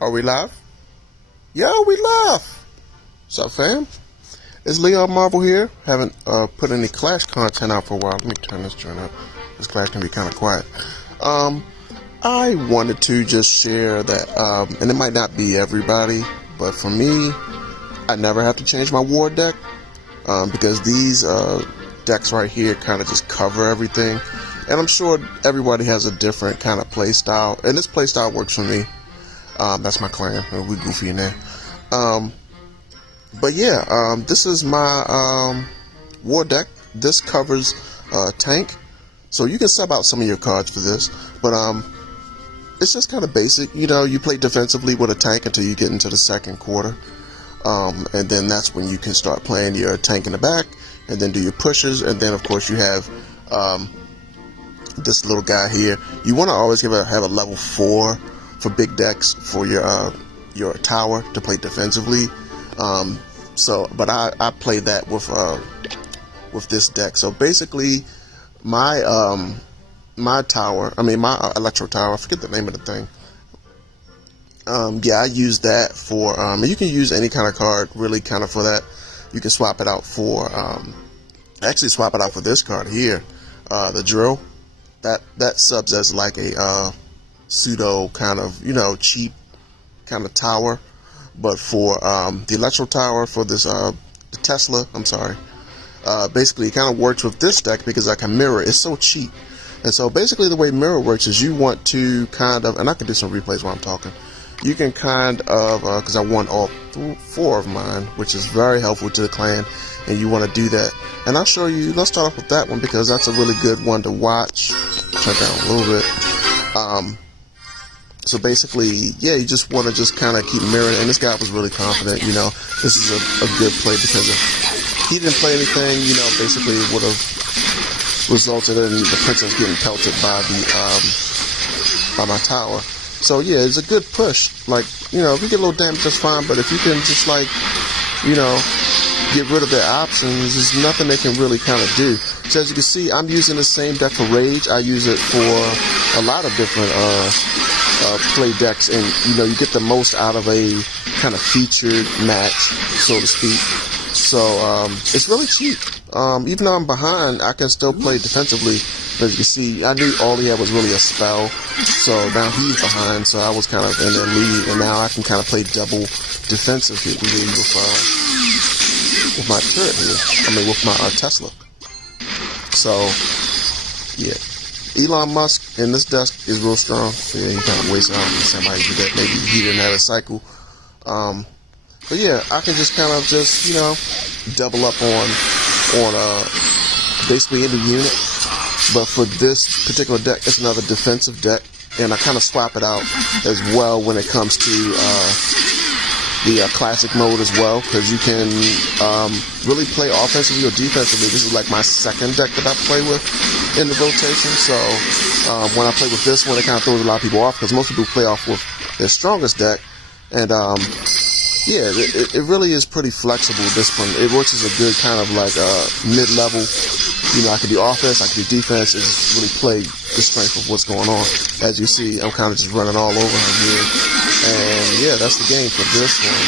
Are we live? Yo, we live! What's up, fam? It's Leonmarvel here. Haven't put any Clash content out for a while. Let me turn this joint up. This Clash can be kind of quiet. I wanted to just share that, and it might not be everybody, but for me, I never have to change my war deck, because these decks right here kind of just cover everything. And I'm sure everybody has a different kind of play style, and this play style works for me. That's my clan. We goofy in there. But yeah, this is my war deck. This covers tank, so you can sub out some of your cards for this. But it's just kind of basic. You know, you play defensively with a tank until you get into the second quarter, and then that's when you can start playing your tank in the back, and then do your pushes, and then of course you have this little guy here. You want to always have a level 4 for big decks for your tower to play defensively. But I play that with this deck. So basically, my tower, my electro tower, I forget the name of the thing. Yeah, I use that for. You can use any kind of card, really, kind of for that. You can swap it out for. Actually, swap it out for this card here, the drill. That subs as like a pseudo kind of, cheap kind of tower. But for the electro tower, for this the Tesla, basically it kind of works with this deck because I can mirror. It's so cheap. And so basically the way mirror works is you want to kind of, and I can do some replays while I'm talking, you can kind of, because I won all 4 of mine, which is very helpful to the clan, and you want to do that. And I'll show you, let's start off with that one because that's a really good one to watch. Turn down a little bit. So basically, yeah, you just want to just kind of keep mirroring. And this guy was really confident, this is a good play because if he didn't play anything, basically it would have resulted in the princess getting pelted by my tower. So yeah, it's a good push. Like, if you get a little damage, that's fine. But if you can just get rid of their options, there's nothing they can really kind of do. So as you can see, I'm using the same deck for Rage. I use it for a lot of different play decks, and you get the most out of a kind of featured match, so to speak. So it's really cheap. Even though I'm behind, I can still play defensively. As you can see, I knew all he had was really a spell, so now he's behind, so I was kind of in the lead, and now I can kind of play double defensive here with my turret here. With my Tesla. So yeah, Elon Musk in this deck is real strong. Yeah, he kind of wasted. I don't know somebody do that. Maybe he didn't have a cycle. But yeah, I can just kind of double up on basically any unit. But for this particular deck, it's another defensive deck, and I kind of swap it out as well when it comes to the classic mode as well, because you can really play offensively or defensively. This is like my second deck that I play with in the rotation. So when I play with this one, it kind of throws a lot of people off because most people play off with their strongest deck. And yeah, it really is pretty flexible. This one, it works as a good kind of like mid-level. I can do offense, I can do defense. It just really play the strength of what's going on. As you see, I'm kind of just running all over him here. And yeah, that's the game for this one.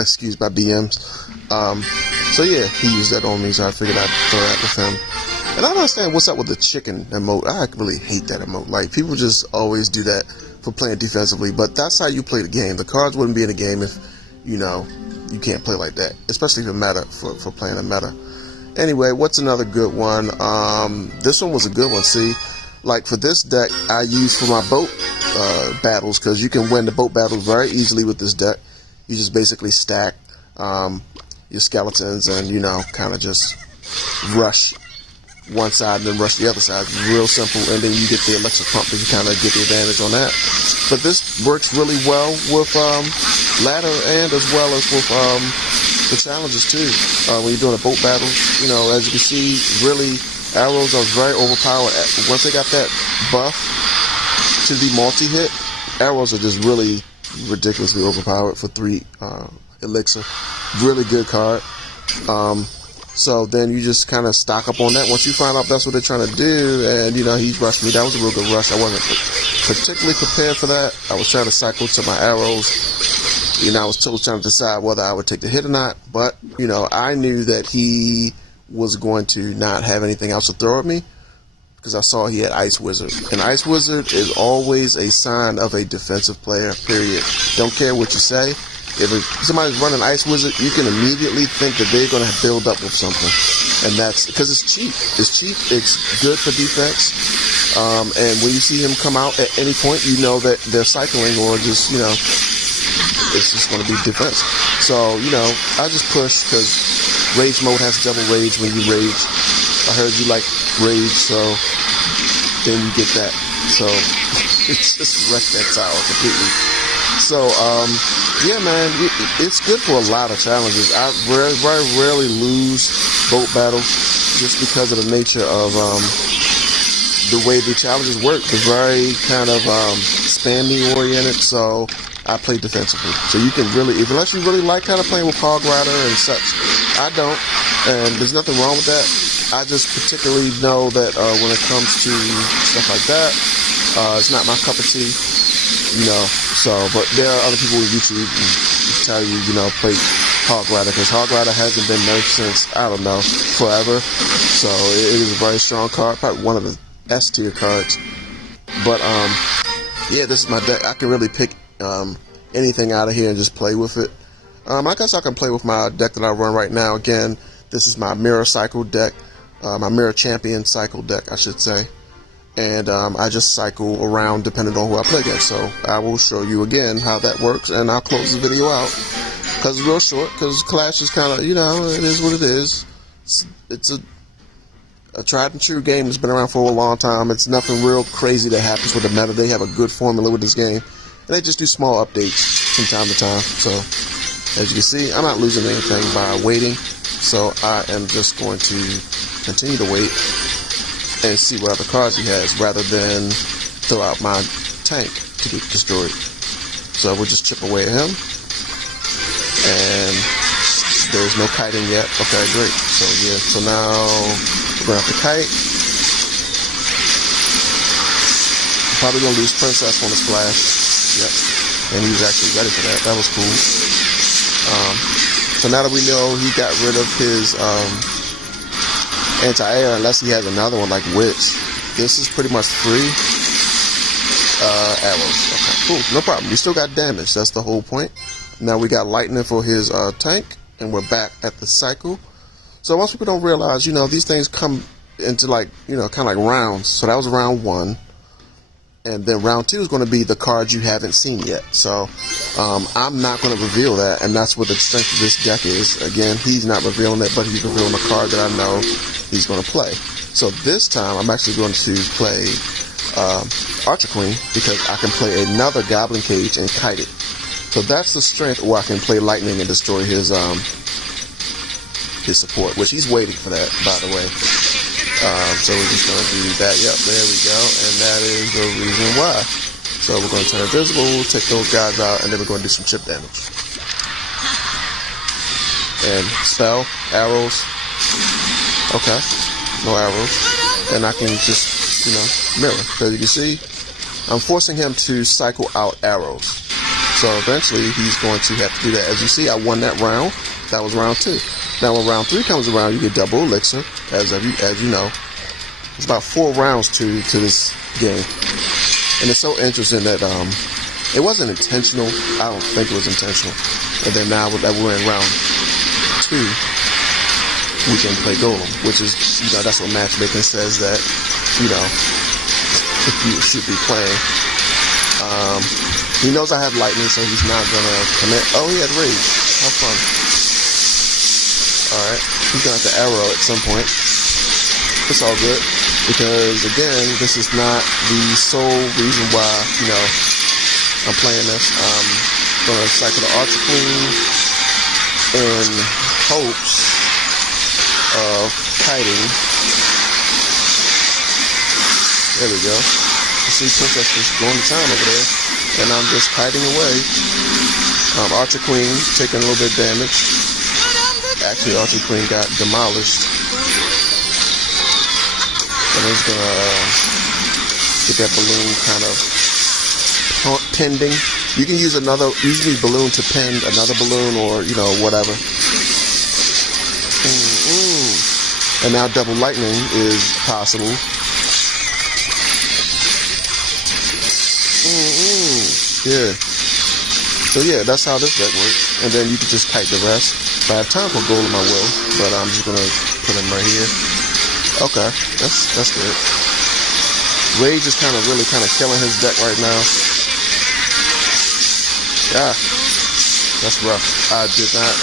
Excuse my BMs. So yeah, he used that on me, so I figured I'd throw that with him. And I don't understand what's up with the chicken emote. I really hate that emote. Like, people just always do that for playing defensively, but that's how you play the game. The cards wouldn't be in the game if, you can't play like that, especially for meta, for playing a meta. Anyway, what's another good one? This one was a good one. See, like for this deck, I use for my boat battles, because you can win the boat battles very easily with this deck. You just basically stack your skeletons and, kind of just rush one side and then rush the other side. It's real simple, and then you get the electric pump, and you kind of get the advantage on that. But this works really well with ladder and as well as with the challenges too. When you're doing a boat battle, as you can see, really arrows are very overpowered. Once they got that buff to the multi-hit, arrows are just really ridiculously overpowered for 3 elixir. Really good card. So then you just kind of stock up on that once you find out that's what they're trying to do. And, you know, he rushed me. That was a real good rush. I wasn't particularly prepared for that. I was trying to cycle to my arrows. You know, I was still trying to decide whether I would take the hit or not. But, you know, I knew that he was going to not have anything else to throw at me, because I saw he had Ice Wizard. And Ice Wizard is always a sign of a defensive player, period. Don't care what you say. If somebody's running Ice Wizard, you can immediately think that they're going to build up with something. And that's because it's cheap. It's cheap. It's good for defense. And when you see him come out at any point, you know that they're cycling or just, you know, it's just going to be defense. So, you know, I just push because Rage Mode has double rage when you rage. I heard you like rage, so then you get that. So it's just wrecked that tower completely. So, yeah, man, it's good for a lot of challenges. I very rarely lose boat battles just because of the nature of the way the challenges work. They're very kind of spammy oriented, so I play defensively. So you can really, unless you really like kind of playing with Hog Rider and such, I don't, and there's nothing wrong with that. I just particularly know that when it comes to stuff like that, it's not my cup of tea. You know, so, but there are other people on YouTube who tell you, you know, play Hog Rider, because Hog Rider hasn't been nerfed since, I don't know, forever. So it is a very strong card, probably one of the S tier cards. But yeah, this is my deck. I can really pick anything out of here and just play with it. I guess I can play with my deck that I run right now. Again, this is my Mirror Cycle deck, my Mirror Champion Cycle deck, I should say. And I just cycle around depending on who I play against. So I will show you again how that works, and I'll close the video out because it's real short. Because Clash is kind of, you know, it is what it is. It's a tried and true game that's been around for a long time. It's nothing real crazy that happens with the meta. They have a good formula with this game, and they just do small updates from time to time. So as you can see, I'm not losing anything by waiting. So I am just going to continue to wait and see what other cards he has, rather than throw out my tank to get destroyed. So we'll just chip away at him. And there's no kiting yet. Okay, great. So yeah, so now we're going to have to kite. I'm probably going to lose Princess on the splash. Yep. And he was actually ready for that. That was cool. So now that we know he got rid of his anti-air, unless he has another one like Witch, this is pretty much free arrows. Okay, cool, no problem. We still got damage. That's the whole point. Now we got lightning for his tank, and we're back at the cycle. So most people don't realize, you know, these things come into, like, you know, kind of like rounds. So that was round 1, and then round 2 is going to be the cards you haven't seen yet. So I'm not going to reveal that, and that's what the strength of this deck is. Again, he's not revealing it, but he's revealing a card that I know he's going to play. So this time I'm actually going to play Archer Queen, because I can play another Goblin Cage and kite it. So that's the strength, or I can play Lightning and destroy his support, which he's waiting for that, by the way. So we're just going to do that. Yep, there we go. And that is the reason why. So we're going to turn invisible, take those guys out, and then we're going to do some chip damage. And spell, arrows. Okay, no arrows. And I can just, you know, mirror. So you can see, I'm forcing him to cycle out arrows. So eventually he's going to have to do that. As you see, I won that round. That was round 2. Now when round 3 comes around, you get double elixir, as you know. It's about 4 rounds to this game. And it's so interesting that it wasn't intentional. I don't think it was intentional. And then now that we're in round 2, we can play Golem, which is, you know, that's what matchmaking says, that, you know, you should be playing. He knows I have lightning, so he's not gonna commit. Oh, he had rage. How fun. Alright, he's gonna have to arrow at some point. It's all good, because again, this is not the sole reason why, you know, I'm playing this. I'm gonna cycle the Archer Queen in hopes of kiting. There we go. You see Princess is going to town over there, and I'm just kiting away. Archer Queen taking a little bit of damage. actually Archie Queen got demolished. And it's gonna get that balloon kind of pending. You can use usually balloon to pend another balloon or, you know, whatever. And now double lightning is possible. Yeah. So yeah, that's how this deck works. And then you can just kite the rest. If I have time for Golem, I will. But I'm just gonna put him right here. Okay, that's good. Rage is really killing his deck right now. Yeah, that's rough. I did not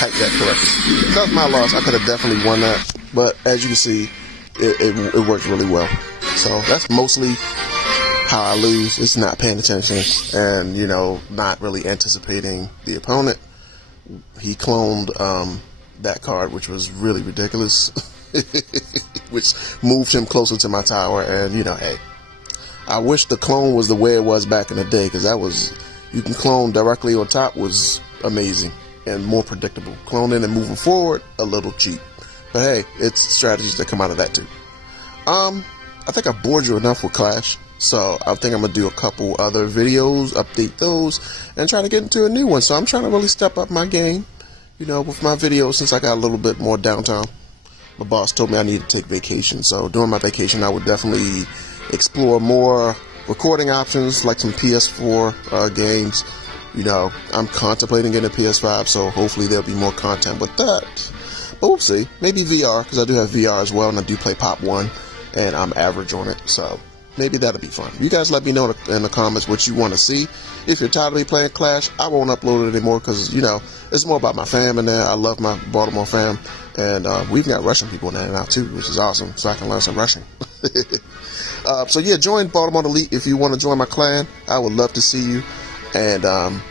kite that correctly. That was my loss. I could have definitely won that, but as you can see, it worked really well. So that's mostly how I lose. It's not paying attention and, you know, not really anticipating the opponent. He cloned that card, which was really ridiculous. Which moved him closer to my tower, and, you know, hey, I wish the clone was the way it was back in the day, because that was, you can clone directly on top was amazing and more predictable. Cloning and moving forward, a little cheap, but hey, it's strategies that come out of that too. I think I bored you enough with Clash, so I think I'm gonna do a couple other videos, update those, and try to get into a new one. So I'm trying to really step up my game, you know, with my videos, since I got a little bit more downtime. My boss told me I need to take vacation, so during my vacation I would definitely explore more recording options, like some PS4 games. You know, I'm contemplating getting a PS5, so hopefully there'll be more content with that. But we'll see. Maybe VR, because I do have VR as well, and I do play Pop 1, and I'm average on it, so maybe that'll be fun. You guys let me know in the comments what you want to see. If you're tired of me playing Clash, I won't upload it anymore, because, you know, it's more about my fam in there. I love my Baltimore fam. And we've got Russian people in there now too, which is awesome, so I can learn some Russian. So yeah, join Baltimore Elite if you want to join my clan. I would love to see you. And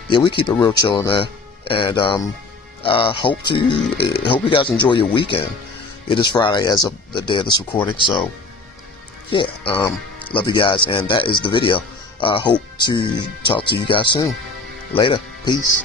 yeah, we keep it real chill in there. And I hope you guys enjoy your weekend. It is Friday as of the day of this recording, so yeah, love you guys, and that is the video. Hope to talk to you guys soon. Later, peace.